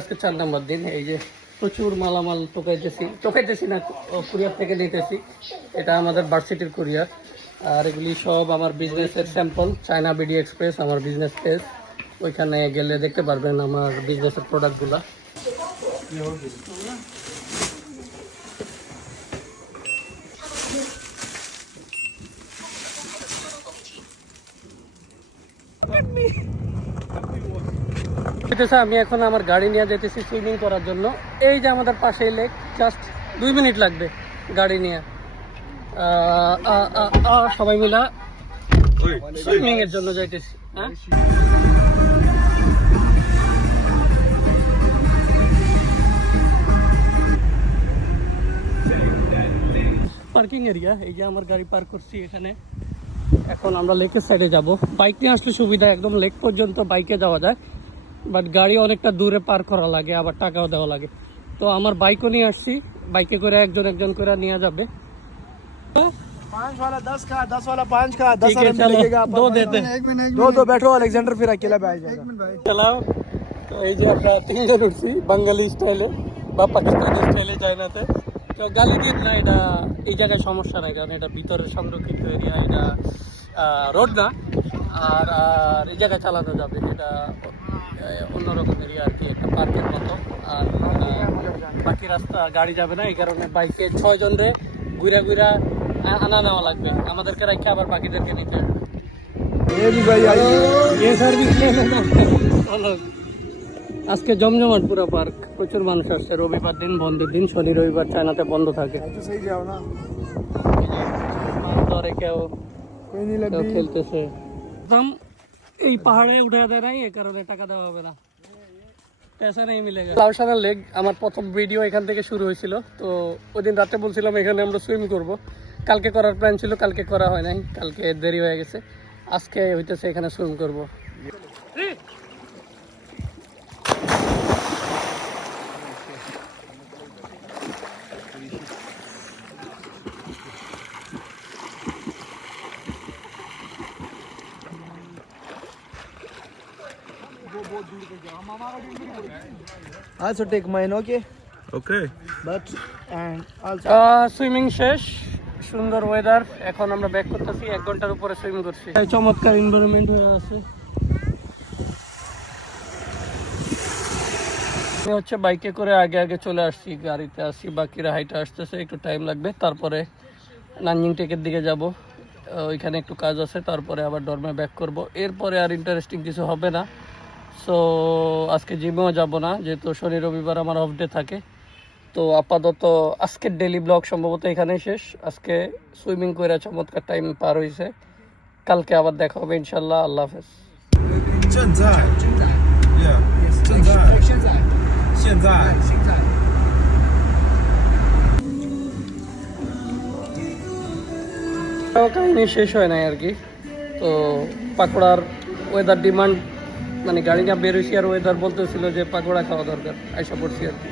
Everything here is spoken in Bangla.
আজকে 4 নম্বর দিন। এই যে প্রচুর মালামাল টোকাইতেছি না, কুরিয়ার থেকে নিতেছি। এটা আমাদের ভার্সিটির কুরিয়ার। আর এগুলি সব আমার বিজনেসের স্যাম্পল। চায়না বিডি এক্সপ্রেস আমার বিজনেস পেজ, ওইখানে গেলে দেখতে পারবেন আমার বিজনেসের প্রোডাক্টগুলো। আমি এখন আমার গাড়ি নিয়ে যেতেছি সুইমিং করার জন্য। এই যে আমাদের পাশে লেক, জাস্ট 2 মিনিট লাগবে গাড়ি নিয়ে। সবাই মিলা সুইমিং এর জন্য যাইতেছি। পার্কিং এরিয়া, এই যে আমার গাড়ি পার্ক করছি এখানে। এখন আমরা লেকের সাইডে যাব। বাইক নিয়ে আসলে সুবিধা, একদম লেক পর্যন্ত বাইকে যাওয়া যায়, বাট গাড়ি অনেকটা দূরে পার্ক করা লাগে, আবার টাকাও দেওয়া লাগে। তো আমার বাইকও নিয়ে আসছি, বাইকে করে একজন করে নিয়ে যাবে। 5 वाला 10 का, 10 वाला 5 का, 10 वाला मिलेगा। दो देते हैं, दो बैठो, अलेक्जेंडर फिर अकेला बैठ जाएगा। চালাও। তো এই যে আমরা 3 জন উঠছি বাঙালি স্টাইলে বা পাকিস্তানি স্টাইলে, চায়নাতে। তো গালি দিন না, এটা এই জায়গায় সমস্যা নাই, কারণ এটা ভিতরের সংরক্ষিত এরিয়া, এটা রোড না। আর আর এই জায়গায় চালানো যাবে, এটা অন্যরকম এরিয়া আর কি, একটা পার্কের মতো। আর বাকি রাস্তা গাড়ি যাবে না, এই কারণে বাইকে 6 জন রে ঘুরা ঘুরা আনা নেওয়া লাগবে, আমাদেরকে রাখে আবার বাকিদেরকে নিতে হবে। আজকে জমজমাট পুরো পার্ক, প্রচুর মানুষ আসছে। রবিবার দিন বন্ধের দিন, শনি রবিবার চায়নাতে বন্ধ থাকে। কেউ খেলতেছে। একদম এই পাহাড়ে উঠে দেয় নাই, এই কারণে টাকা দেওয়া হবে না, পয়সা নেই মিলেগা। লাউসানা লেক আমার প্রথম ভিডিও এখান থেকে শুরু হয়েছিল। তো ওই দিন রাতে বলছিলাম এখানে আমরা সুইম করব। কালকে করার প্ল্যান ছিল, কালকে করা হয় নাই, কালকে দেরি হয়ে গেছে। আজকে হইতেছে এখানে সুইম করব। Also take mine, okay? Okay. But and also swimming শেষ, সুন্দর ওয়েদার। এখন আমরা ব্যাক করতেছি, 1 ঘন্টার উপরে সুইমিং করছি। চমৎকার এনভায়রনমেন্ট হয়ে আছে। হচ্ছে বাইকে করে আগে আগে চলে আসছি, গাড়িতে আসছি, বাকিরা হাইটে আসতেছে, একটু টাইম লাগবে। তারপরে নানজিং টেকের দিকে যাব, ওইখানে একটু কাজ আছে, তারপরে আবার ডর্মে ব্যাক করব। এরপরে আর ইন্টারেস্টিং কিছু হবে না। সো আজকে জিমেও যাব না, যেহেতু শনি রবিবার আমার অফ ডে থাকে। তো আপাতত আজকের ডেইলি ব্লগ সম্ভবত এখানেই শেষ। আজকে সুইমিং করে চমৎকার টাইম পার হয়েছে, কালকে আবার দেখা হবে ইনশাল্লাহ। আল্লাহ হাফেজ। কাহিনী শেষ হয় নাই আর কি। তো পাকোড়ার ওয়েদার ডিমান্ড, মানে গাড়ি না বেরোইছি আর ওয়েদার বলতেছিল যে পাকোড়া খাওয়া দরকার, আইসা পড়ছি আর কি।